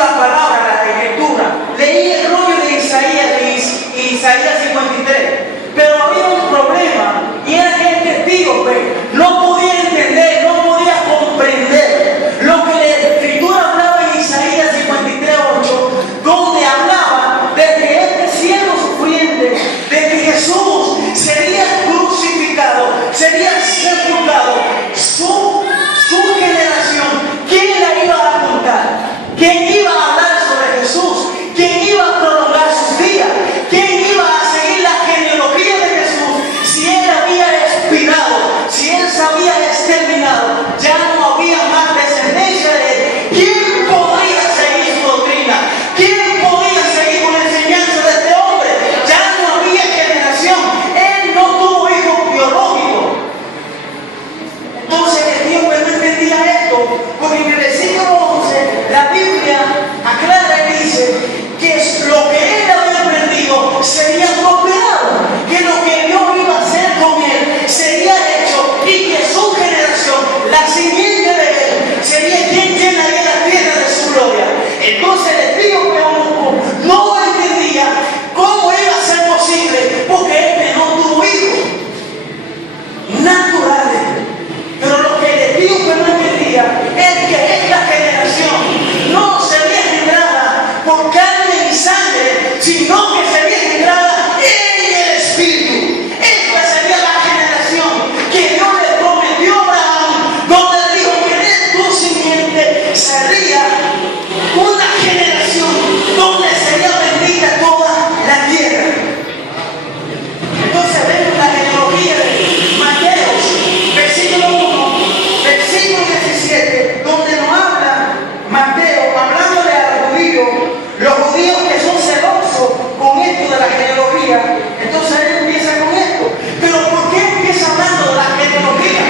la palabra, la escritura, leí el rollo de Isaías 53, pero había un problema y era que el testigo no podía entender, no podía comprender lo que la escritura hablaba en Isaías 53:8, donde hablaba de que este siervo sufriente, de que Jesús sería crucificado, sería sepultado, su generación, ¿quién la iba a contar? ¿Quién iba a hablar sobre Jesús? ¿Quién iba a prolongar sus días? ¿Quién iba a seguir la genealogía de Jesús si él había expirado, si él se había exterminado? Ya no había más descendencia de él. ¿Quién podría seguir su doctrina? ¿Quién podía seguir con la enseñanza de este hombre? Ya no había generación. Él no tuvo hijo biológico. Entonces Dios no entendía esto, porque en el versículo 11 la Biblia aclara y dice que lo que él había aprendido sería copiado, que lo que Dios iba a hacer con él sería hecho y que su generación, la siguiente de él, sería quien llenaría la tierra de su gloria. Entonces les digo que no entendía cómo iba a ser posible, porque él no tuvo hijos naturales. Pero lo que les digo que no entendía es que esta generación no sería generada por carne y sangre, sino que sería generada en el Espíritu. Esta sería la generación que Dios le prometió a Abraham, donde le dijo que de tu simiente sería una generación donde sería bendita toda la tierra. Entonces vemos la genealogía de Mateo, versículo 1, versículo 17, donde nos habla Mateo, hablándole a los judíos que son celosos con esto de la genealogía. Entonces él empieza con esto. Pero ¿por qué empieza hablando de la genealogía?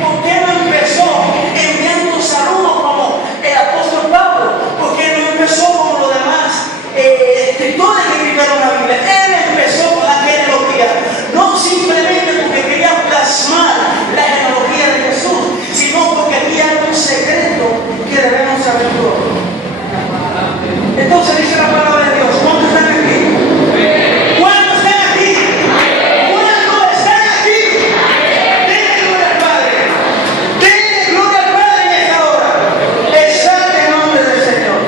¿Por qué no empezó enviando un saludo como el apóstol Pablo? ¿Por qué no empezó como los demás escritores que escribieron la Biblia? Él empezó con la genealogía, no simplemente porque quería plasmar la genealogía de Jesús, sino porque había un secreto que debemos saber todos. Entonces dice la palabra de Dios, ¿cuántos están aquí? ¿Cuántos están aquí? ¿Cuántos están aquí? Denle gloria al Padre. Denle gloria al Padre en esta hora. Exalte el nombre del Señor.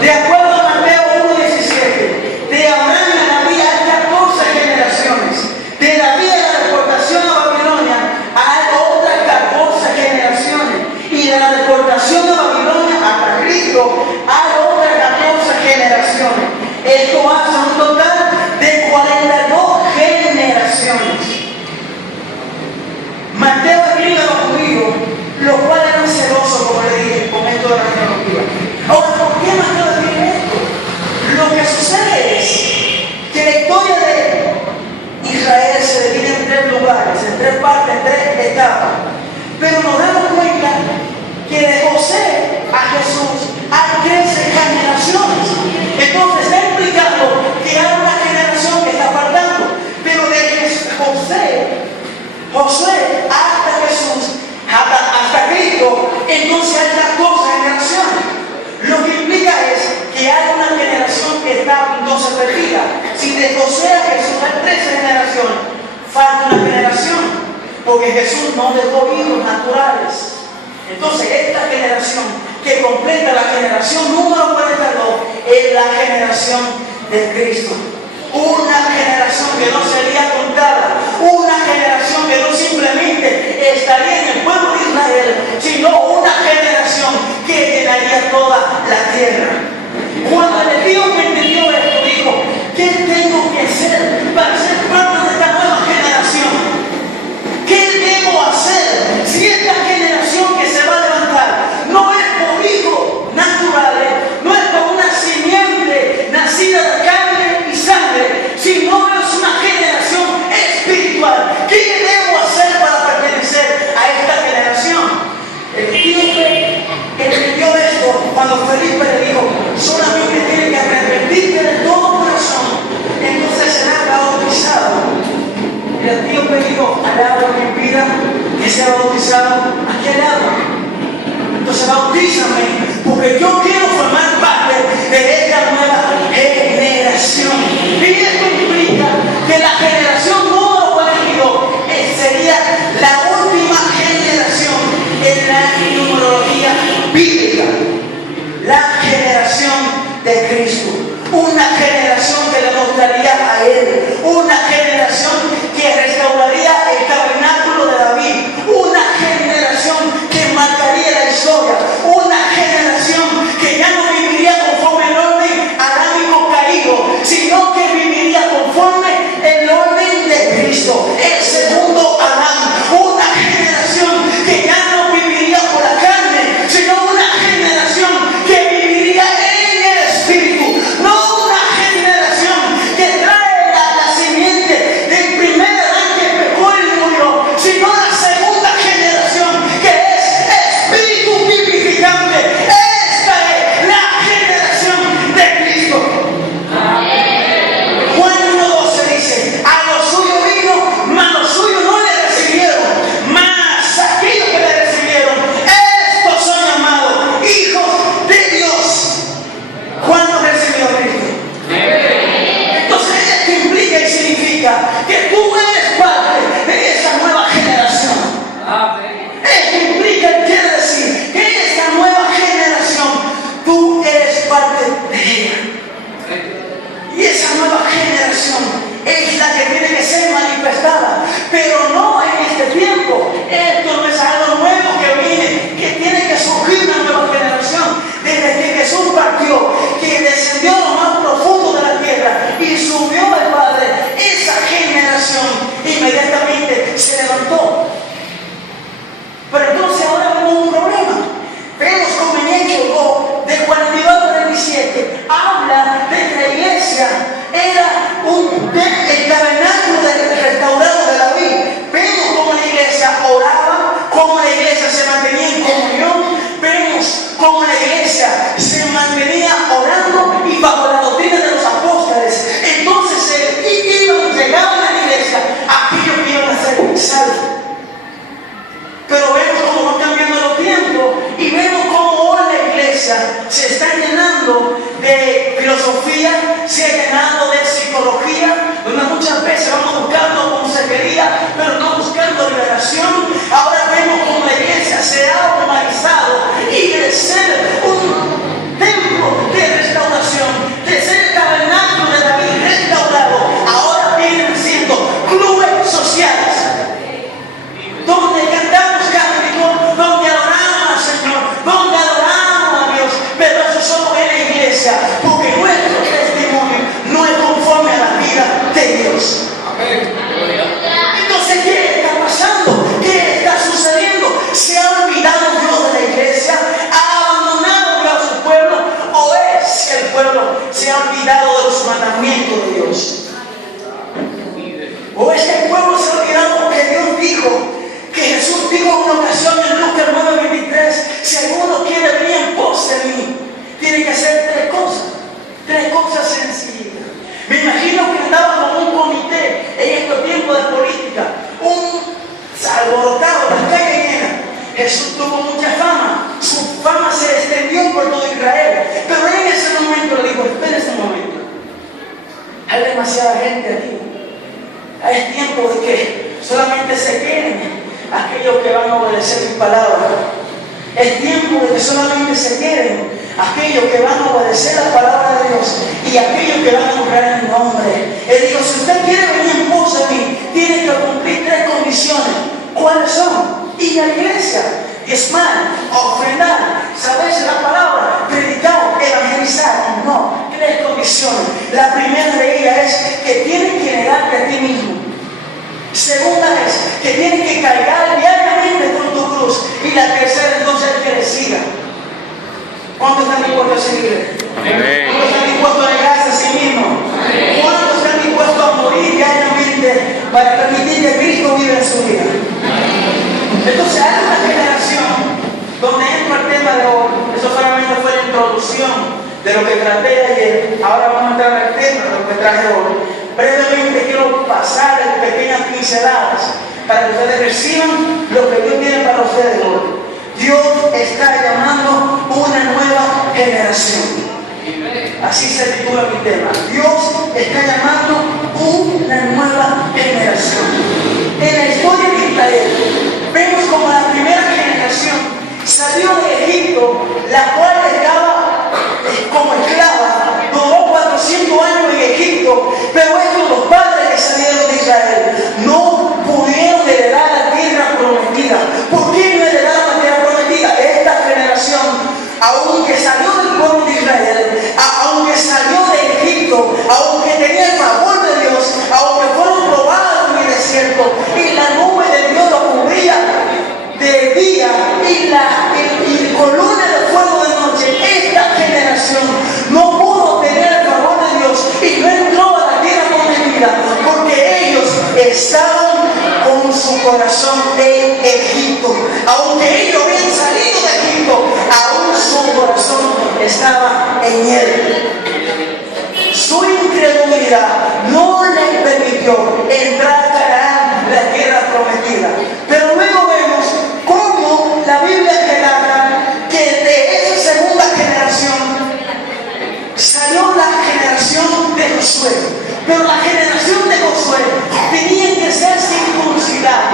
De acuerdo a Mateo 1:17, de Abraham a David hay 14 generaciones. De David a la deportación a Babilonia hay otras 14 generaciones. Y de la deportación a Babilonia hasta Cristo hay otras 14 generaciones. Esto hace un total de 42 generaciones. Mateo escribe a los judíos, los cuales eran celosos, como le dije, con esto de la genealogía. Ahora, ¿por qué Mateo escribe esto? Lo que sucede es que la historia de Israel se divide en 3 lugares, en 3 partes, en 3 etapas. Pero nos damos cuenta que de José a Jesús hay 13 generaciones. Entonces está implicando que hay una generación que está faltando. Pero de José hasta Jesús, hasta Cristo, entonces hay 14 generaciones. Lo que implica es que hay una generación que está entonces perdida. Si de José a Jesús hay 13 generaciones, falta una generación, porque Jesús no dejó hijos naturales. Entonces esta generación que completa la generación número 42 es la generación de Cristo. Una generación que no sería contada, una generación que no simplemente estaría en el pueblo de Israel, sino una generación que llenaría toda la tierra. Cuando el Dios que entendió esto dijo, ¿qué tengo que hacer para ser parte de esta nueva generación? ¿Qué debo hacer si esta generación que se va a levantar no es por hijos naturales, no es por una simiente nacida de carne y sangre, sino es una generación espiritual? ¿Qué debo hacer para pertenecer a esta generación? El etíope entendió esto cuando Felipe le dijo, solamente tiene que arrepentirte de todo corazón, entonces será bautizado. El etíope dijo, al agua que pida que sea bautizado, ¿a qué agua? Entonces bautízame, porque yo quiero formar parte Y esto implica que la generación número 42 sería la última generación en la numerología bíblica. La generación de Cristo. Una generación que le mostraría a Él. Una generación que restauraría el tabernáculo de David. Una generación que marcaría la historia. Una generación que ya no viviría conforme el orden adámico caído, sino que viviría conforme el orden de Cristo, el segundo Adán. Una generación que ya no viviría por la carne, sino una generación que viviría en el Espíritu. No una generación que trae la simiente del primer Adán que pecó y murió, sino la segunda generación que es Espíritu vivificante. Esta es la generación de Cristo. Juan 1:12 dice: a los suyos vino, mas los suyos no le recibieron, mas aquellos que le recibieron, estos son llamados hijos de Dios. ¿Cuándo recibió a Cristo? Entonces esto implica y significa que tú eres parte de esa nueva generación. Esto implica y quiere decir que esta nueva generación, tú eres parte de ella. Y esa nueva generación es la que tiene que ser manifestada, pero no en este tiempo. Esto no es algo nuevo que viene, que tiene que surgir una nueva generación. Desde que Jesús partió, que descendió a lo más profundo de la tierra y subió al Padre, esa generación inmediatamente se levantó. Pero entonces ahora vemos un problema. Vemos como en Hechos 2, de 42 a 47, habla de que la iglesia era el tabernáculo restaurado de David. Vemos cómo la iglesia oraba, cómo la iglesia se mantenía en comunión. Vemos cómo la iglesia se mantenía orando y bajo la doctrina de los apóstoles. Entonces llegaban a la iglesia aquellos que iban a ser salvos. Pero vemos cómo van cambiando los tiempos y vemos cómo hoy la iglesia se está llenando de filosofía, se ha llenado de psicología, donde muchas veces vamos buscando consejería, pero no buscando liberación. Ahora vemos cómo la iglesia se ha humanizado y de ser un templo de restauración, de ser el tabernáculo de David restaurado, ahora vienen siendo clubes sociales, donde cantamos cánticos, donde adoramos al Señor, donde adoramos a Dios, pero eso solo es la iglesia, porque nuestro testimonio no es conforme a la vida de Dios. Entonces, ¿qué está pasando? ¿Qué está sucediendo? ¿Se ha olvidado Dios de la iglesia? ¿Ha abandonado Dios a su pueblo? ¿O es que el pueblo se ha olvidado de los mandamientos de Dios? ¿O es que el pueblo se ha olvidado porque Dios dijo? Que Jesús dijo en una ocasión en Lucas 9:23: si alguno quiere venir en pos de mí, tiene que hacer tres cosas sencillas. Me imagino que andaba con un comité en estos tiempos de política, un alborotado, las calles llenas. Jesús tuvo mucha fama, su fama se extendió por todo Israel, pero en ese momento le dijo: espérense un momento, hay demasiada gente aquí, es tiempo de que solamente se queden aquellos que van a obedecer mi palabra. Es tiempo de que solamente se queden aquellos que van a obedecer la palabra de Dios y aquellos que van a honrar mi nombre. Él dijo: si usted quiere venir en pos de mí, tiene que cumplir tres condiciones. ¿Cuáles son? Ir a la iglesia, diezmar, ofrendar, saberse la palabra, predicar, evangelizar. No, tres condiciones. La primera de ellas es que tienes que negarte a ti mismo. Segunda es que tienes que cargar diariamente con tu cruz. Y la tercera entonces es que le siga. ¿Cuántos están dispuestos a seguirle? ¿Cuántos están dispuestos a negarse a sí mismos? ¿Cuántos están dispuestos a morir diariamente para permitir que Cristo viva en su vida? Entonces hay una generación donde entra el tema de hoy. Eso solamente fue la introducción de lo que traté ayer. Ahora vamos a entrar al tema de lo que traje hoy. Brevemente quiero pasar en pequeñas pinceladas para que ustedes reciban lo que Dios tiene para ustedes hoy. Dios está llamando una nueva generación. Así se titula mi tema. Dios está llamando una nueva generación. En la historia de Israel, vemos como la primera generación salió de Egipto, la cual estaba como esclava, duró 400 años en Egipto, pero estos los padres que salieron de Israel no pudieron heredar la tierra prometida. ¿Por qué no heredaron la tierra prometida? Esta generación, aunque salió del pueblo de Israel, aunque salió de Egipto, aunque tenía el favor de Dios, aunque fueron probados en el desierto y la nube de Dios lo cubría de día y la columna de fuego de noche, esta generación no pudo tener el favor de Dios y no entró a la tierra prometida porque ellos estaban con su corazón en Egipto. Aunque ellos habían salido de Egipto, aún su corazón estaba en él. Su incredulidad no le permitió entrar a Canaán, la tierra prometida. Pero luego vemos cómo la Biblia relata que de esa segunda generación salió la generación de Josué. Pero la generación de Josué tenía que ser circuncidada.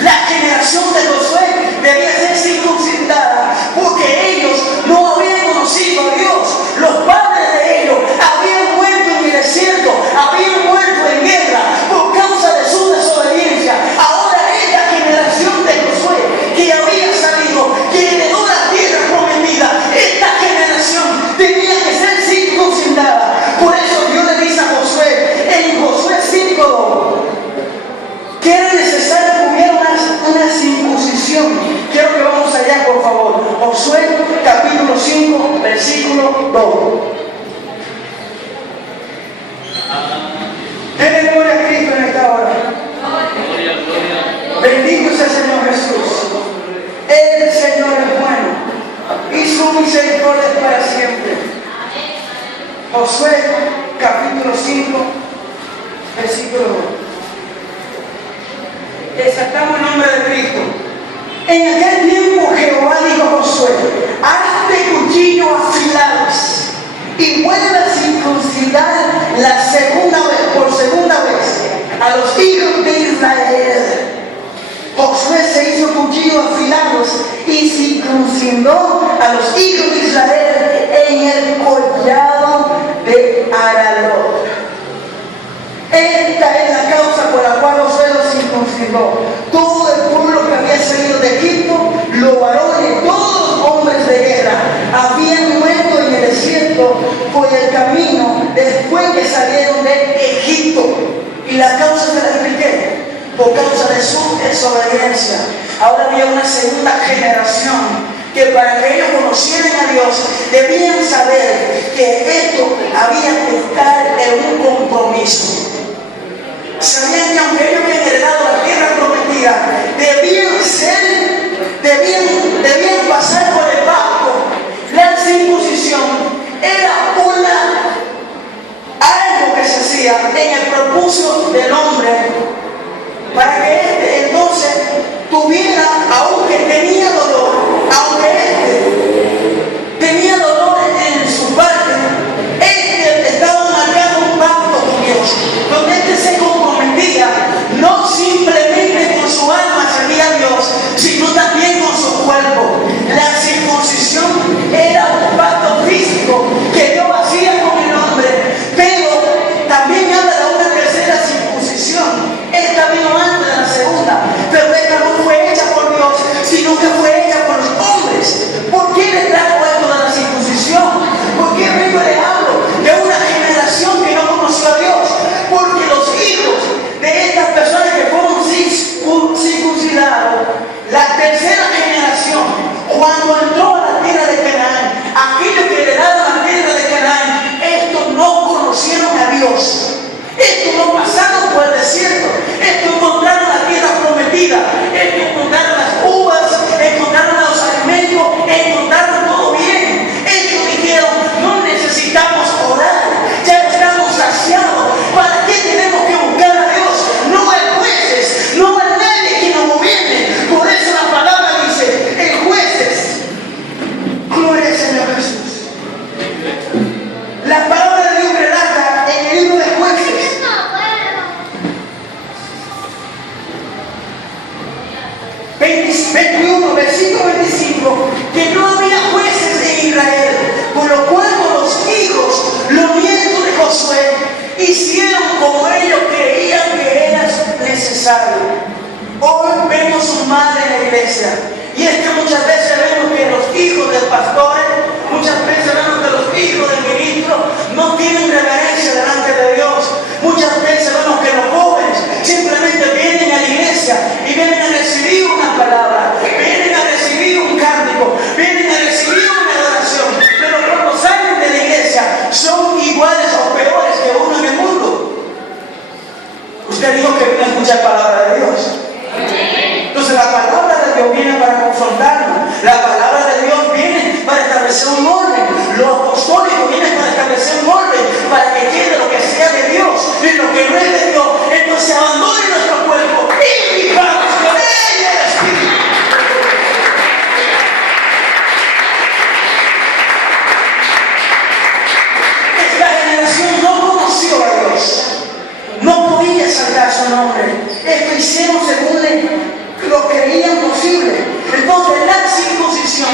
La generación de Josué debía ser circuncidada porque ellos no habían conocido a Dios. Los padres de ellos habían muerto en el desierto, habían muerto en guerra por causa de su desobediencia. Ahora esta generación de Josué que había salido, que heredó la tierra prometida, esta generación tenía que ser circuncidada. Por eso Dios le dice a Josué, en Josué 5, que era necesario que hubiera una circuncisión. Quiero que vamos allá, por favor. Josué capítulo 5, versículo 2. Denle gloria a Cristo en esta hora. Bendito sea el Señor Jesús. El Señor es bueno y su misericordia es para siempre. Josué capítulo 5, versículo 2. Exaltamos el nombre de Cristo. En aquel tiempo Jehová dijo a Josué: hazte cuchillos afilados y vuelve a circuncidar por segunda vez a los hijos de Israel. Josué se hizo cuchillos afilados y circuncidó a los hijos de Israel en el collado de Aralot. Esta es la causa por la cual Josué los circuncidó. Todo el pueblo que había salido de Egipto, los varones, todos los hombres de guerra, habían muerto en el desierto por el camino después que salieron de Egipto. Y la causa se la expliqué, por causa de su desobediencia. Ahora había una segunda generación que para que ellos conocieran a Dios debían saber que esto había que estar en un compromiso. Sabían que aunque ellos habían heredado la tierra prometida, debían pasar por el pacto. La circuncisión era algo que se hacía en el propósito del hombre para que éste entonces tuviera, aunque tenía dolor, tenía dolor en su parte, estaba marcando un pacto con Dios, donde se comprometía no simplemente con su alma servir a Dios, sino también con su cuerpo. La circuncisión era un pacto físico que Dios hacía con el hombre, pero también habla de una tercera circuncisión hicieron según lo creían posible. Entonces la circuncisión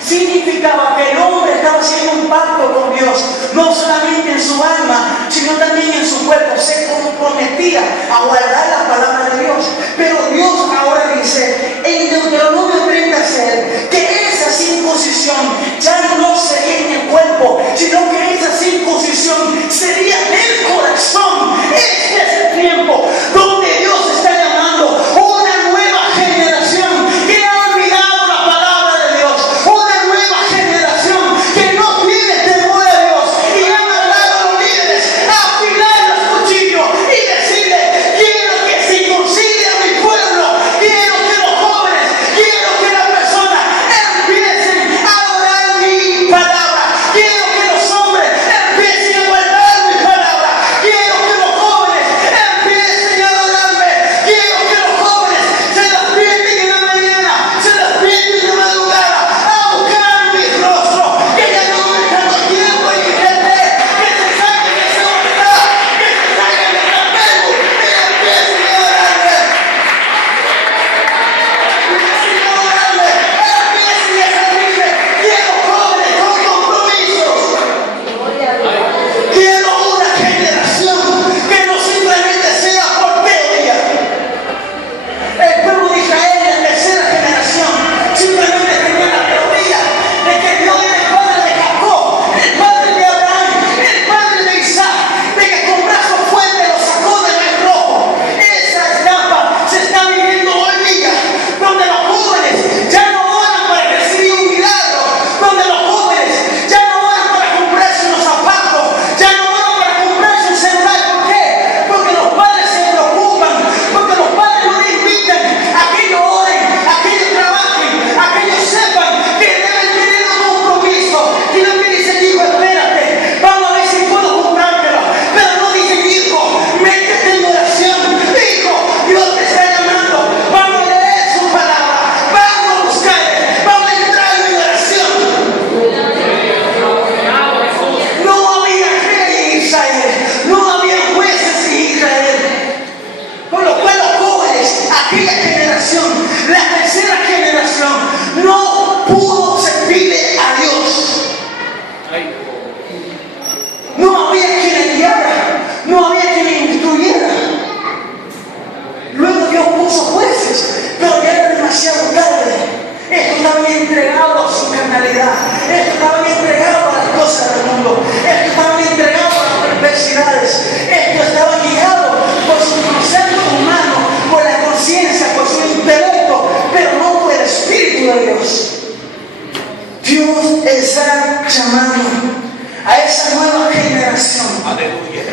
significaba que el hombre estaba haciendo un pacto con Dios, no solamente en su alma, sino también en su cuerpo. Se comprometía a guardar la palabra de Dios. Pero Dios ahora dice en Deuteronomio 36 que esa circuncisión ya no sería en el cuerpo, sino que esa circuncisión sería en el corazón. Este es el tiempo donde Dios está llamando una nueva generación que ha olvidado la palabra de Dios, una nueva generación que no tiene temor a Dios, y han hablado a los líderes a afilar los cuchillos y decirle: quiero que circuncide a mi pueblo, quiero que los jóvenes, quiero que las personas empiecen a adorar mi palabra, quiero que los hombres empiecen a guardar mi palabra, quiero que los jóvenes empiecen a adorarme, quiero que los jóvenes se despierten en la mañana, se despierten en la madrugada a buscar mi rostro, que ya no me tanto tiempo y gente que se saquen de esa voluntad, que se saquen de esa Facebook y empiecen a adorarme. Empiecen a adorarme, empiecen a servirme. Quiero jóvenes con compromisos. Quiero una generación que no simplemente sea por teoría. El pueblo de Israel, la tercera generación, simplemente tenía la teoría de que Dios era el padre de Jacob, el padre de Abraham, el padre de Isaac, de que con brazo fuerte lo sacó del Mar Rojo. Esa etapa se está viviendo hoy día, donde los jóvenes ya no oran para recibir un milagro, donde los jóvenes ya no oran para comprarse unos zapatos, ya no oran para comprarse un celular. ¿Por qué? Porque los padres se preocupan, porque los padres no le invitan a que ellos oren, a que ellos trabajen, a que ellos sepan que deben tener un compromiso. Y no me dicen: hijo, espérate, vamos a ver si puedo comprártelo. Pero no dicen: hijo, métete en oración, hijo, Dios te está llamando, vamos a leer su palabra, vamos a buscarle, vamos a entrar en oración. No había rey en Israel, no había jueces en Israel, por lo cual los jóvenes, aquella generación, la tercera generación, no pudo servirle a Dios. No había quien le guiara, no había quien le instruyera. Luego Dios puso jueces, pero ya era demasiado tarde. Esto estaba bien entregado a su carnalidad, esto estaba bien entregado a las cosas del mundo, esto estaba bien entregado a las perversidades, esto estaba guiado por su concepto humano, por la conciencia, por su intelecto, pero no por el Espíritu de Dios. Dios está llamando a esa nueva generación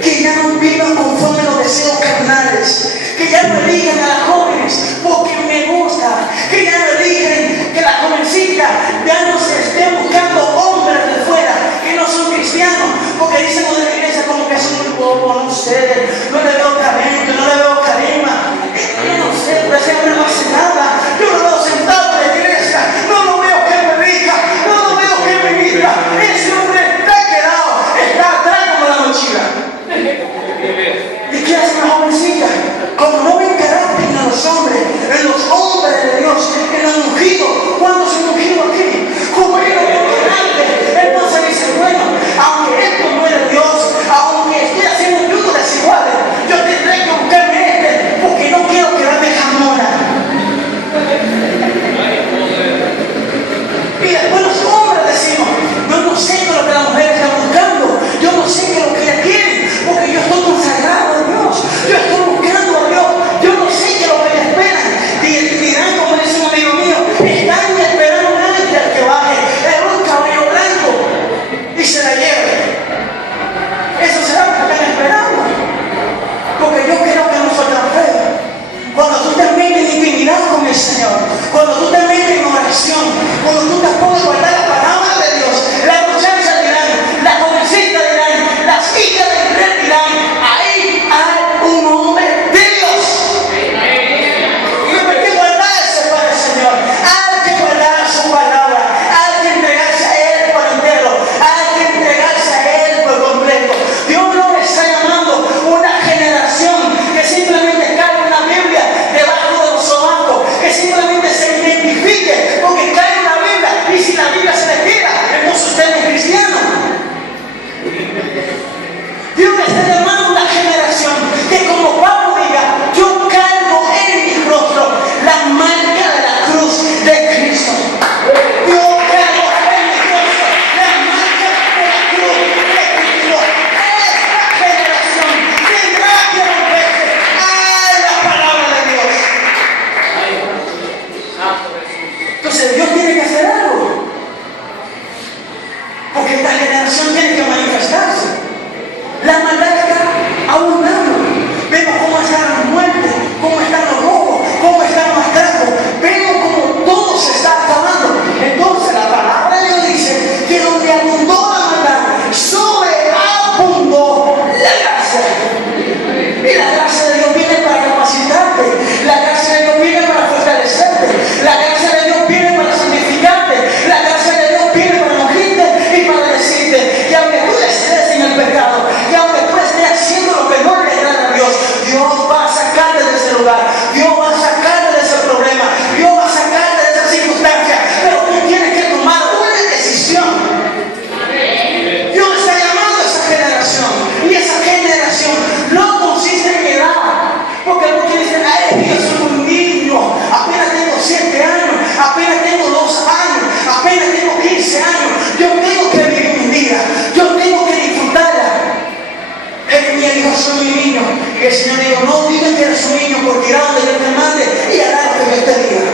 que ya no vivan conforme a los deseos carnales, que ya no elijan a las jóvenes porque me gusta, que ya no eligen que la jovencita ya no se esté buscando hombres de fuera que no son cristianos, porque dicen los de la iglesia como que son muy bobos, no sé, no le veo talento, no le veo carisma, yo no sé, pero ese hombre no hace nada, yo lo veo sentado en la iglesia, no lo veo que me rica, no lo veo que me invita, ese hombre está quedado, está atrás como la mochila. ¿Y qué hace una jovencita? Como no ven carácter en los hombres de Dios, en los ungidos. ¿Cuándo se ungido aquí? Como ellos antes. Entonces dice: bueno, aunque esto no es de Dios, aunque esté haciendo un yugo desigual, yo niño. Y el Señor dijo, no digan que eres un niño, porque irá donde yo te mande y hará lo que yo te diga.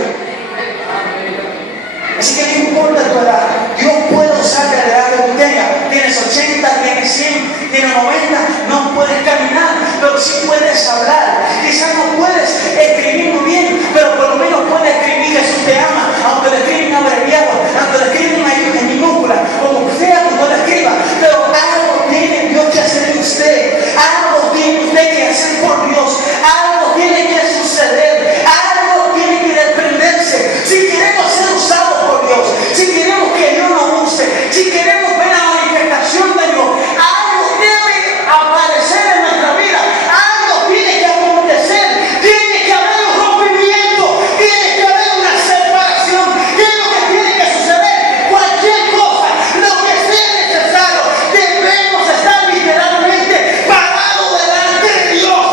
Así que no importa tu edad, Dios puede usarte a la edad que tú tengas. Tienes 80, tienes 100, tienes 90, no puedes caminar, pero sí puedes hablar. Quizás no puedes escribir muy bien, pero por lo menos puedes escribir Jesús te ama, aunque lo escriben abreviado, aunque lo escriben en minúscula, como sea que no lo escriba. Pero algo tiene Dios que hacer en usted, algo tiene usted que hacer por Dios, algo tiene que suceder, algo tiene que desprenderse. Si queremos ser usados por Dios, si queremos que Dios nos use, si queremos ver la manifestación de Dios, algo debe aparecer en nuestra vida, algo tiene que acontecer, tiene que haber un rompimiento, tiene que haber una separación. ¿Qué es lo que tiene que suceder? Cualquier cosa, lo que sea necesario, debemos estar literalmente parados delante de Dios.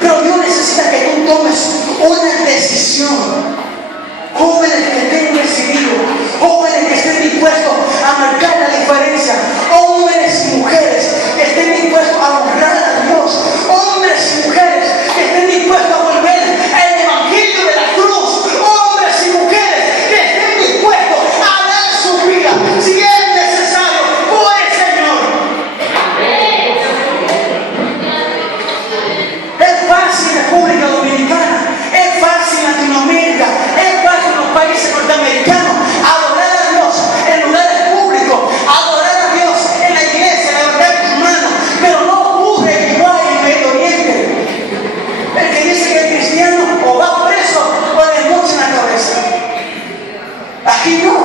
Pero Dios necesita que tú tomes una decisión. Jóvenes que estén decididos, jóvenes que estén dispuestos a marcar la diferencia, hombres y mujeres que estén dispuestos a honrar a Dios, hombres y mujeres que estén dispuestos a volver al evangelio de la cruz, hombres y mujeres que estén dispuestos a dar su vida si es necesario por el Señor. Es fácil República Dominicana, es fácil Latinoamérica, es fácil los países norteamericanos adorar a Dios en lugares públicos, adorar a Dios en la iglesia, levantar tus manos, pero no ocurre igual en Medio Oriente. El que dice que es cristiano o va preso o le mocha en la cabeza. Aquí no,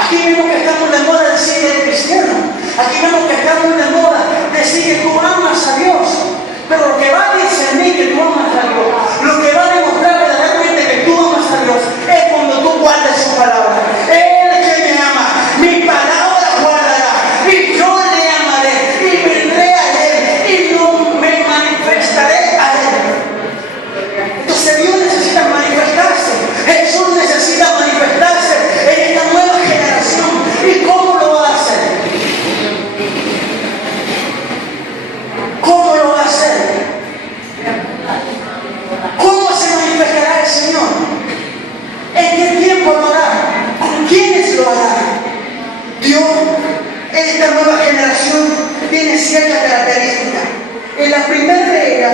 aquí vemos que estamos de moda de decir que eres cristiano, aquí vemos que estamos de moda de decir que tú amas a Dios. Pero lo que va a discernir que tú amas a Dios, lo que va a demostrar verdaderamente que tú amas a Dios, es cuando tú guardes su palabra. Él que me ama, mi palabra guardará, y yo le amaré, y vendré a Él, y no me manifestaré a Él. Entonces Dios necesita manifestarse, Jesús necesita manifestarse en esta nueva generación. ¿Y cómo lo va a hacer? ¿Cómo lo va a hacer? ¿Cómo se manifestará el Señor? ¿En qué tiempo lo hará? ¿Con quiénes lo hará? Dios, esta nueva generación tiene ciertas características. En la primera de ellas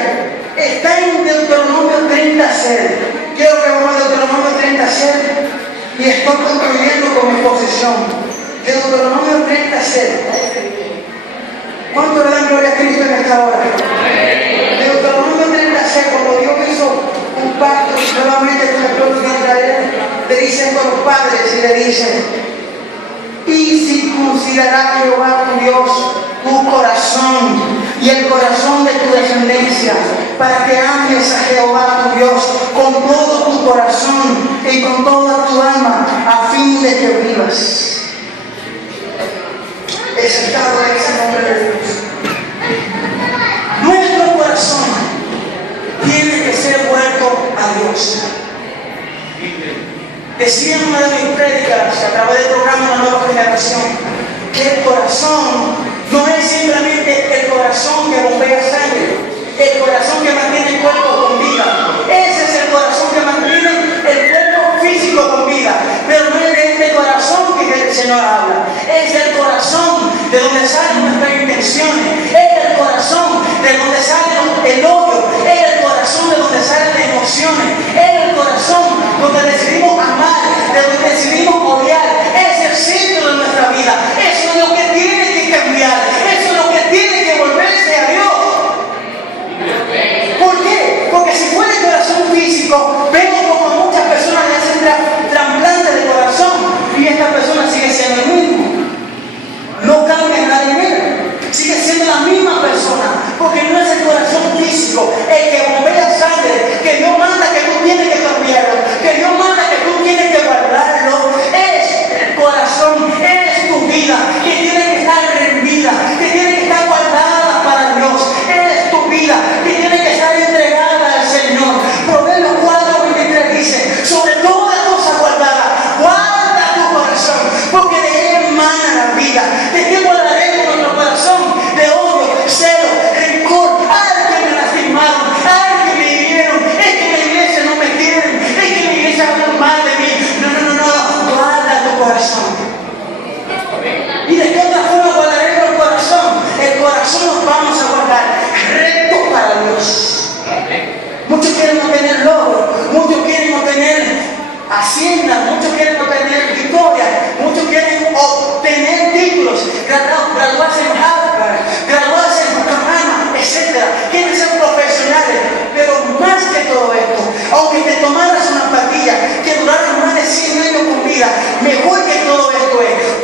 está en Deuteronomio 30:6. Quiero que vamos a Deuteronomio 30:6 y estoy concluyendo con mi exposición. Deuteronomio 30:6. ¿Cuánto le dan gloria a Cristo en esta hora? Deuteronomio 36, cuando Dios hizo un pacto nuevamente con el pueblo de Israel, le dicen a los padres y le dicen: y circuncidará Jehová tu Dios tu corazón y el corazón de tu descendencia, para que ames a Jehová tu Dios con todo tu corazón y con toda tu alma, a fin de que vivas. Exaltado es el nombre de Dios. Nuestro corazón tiene que ser vuelto a Dios. Decía en una de mis prédicas a través del programa La Nueva Generación que el corazón no es simplemente el corazón que bombea sangre, el corazón que mantiene el cuerpo con vida. Ese es el corazón que mantiene el cuerpo físico con vida, pero no es de este corazón que el Señor habla. Es el corazón de donde salen nuestras intenciones, es el corazón de donde sale el odio, es el corazón de donde salen las emociones, es el corazón donde decidimos amar, de donde decidimos odiar. Es el centro de nuestra vida. Eso es lo que tiene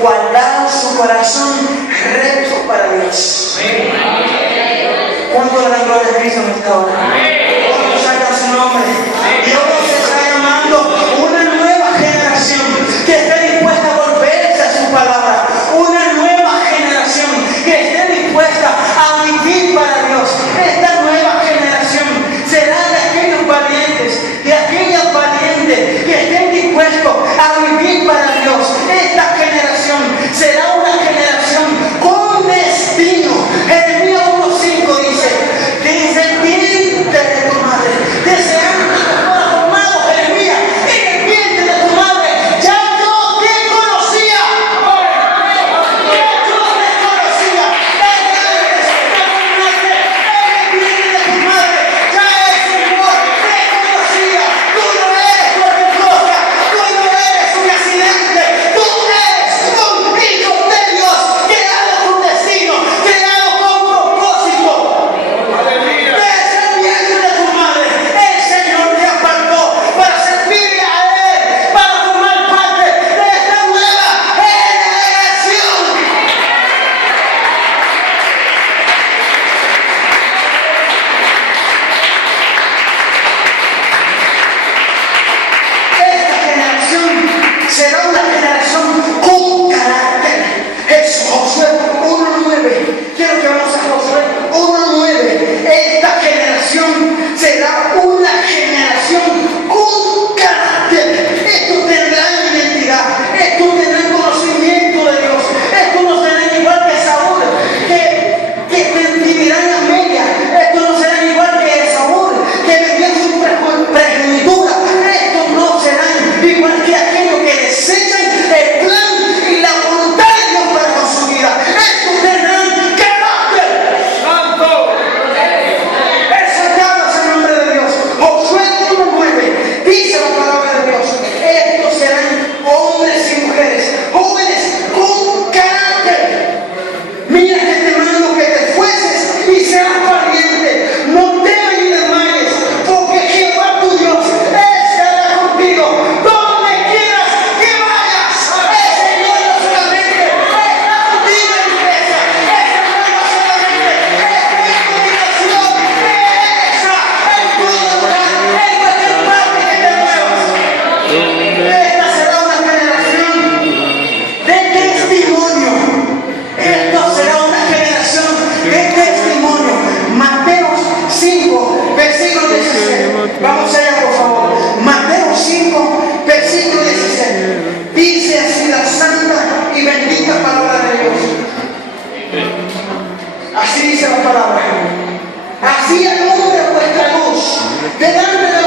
guardado su corazón recto para Dios. ¿Cuánto le dan gloria a Cristo en esta hora? ¿Cuánto sacan su nombre? Dios nos está llamando una nueva generación que esté dispuesta a volverse a su palabra. Una nueva generación que esté dispuesta a vivir para Dios. Esta nueva generación será de aquellos valientes, de aquellas valientes que estén dispuestos a vivir para Dios. Esta generación será una generación con destino. Jeremías 1:5 dice: desde el vientre de tu madre, deseando que fuera formado, Jeremías, en el vientre de tu madre, ya yo te conocía. Ya yo te conocía. Antes de formarte en el vientre de tu madre, ya el Señor te conocía. Tú no eres cualquier cosa, tú no eres un accidente, tú eres un hijo de Dios, creado con destino, creado con propósito. Desde el vientre de tu madre, el Señor te apartó para servirle a Él, para formar parte de esta nueva generación. Esta generación será una generación con carácter. Es Josué 1:9. Quiero que vamos a Josué 1:9. Esta generación será una generación con carácter. Estos tendrán identidad, estos tendrán conocimiento de Dios, estos no serán igual que Saúl, que vivirán a media. Estos no serán igual que Saúl, que vivió en su primogenitura. Estos no serán igual que aquellos que desechan el plan y la voluntad de Dios para con su vida. Estos tendrán carácter. Exaltados en nombre de Dios. Josué 1:9 dice la palabra de Dios: estos serán hombres y mujeres, jóvenes con carácter. Mira que te mando que te esfuerces y seas valiente. No temas ni desmayes, porque Jehová tu Dios estará contigo donde quieras que vayas. El Señor no solamente está contigo en iglesia, el Señor no solamente está en tu habitación, en todo lugar, en cualquier parte que te muevas. Esta será una generación de testimonio. Esto será una generación de testimonio. Mateo 5, versículo 16. Vamos allá, por favor. Mateo 5, versículo 16. Dice así la santa y bendita palabra de Dios. Así dice la palabra. Así alumbre vuestra luz delante de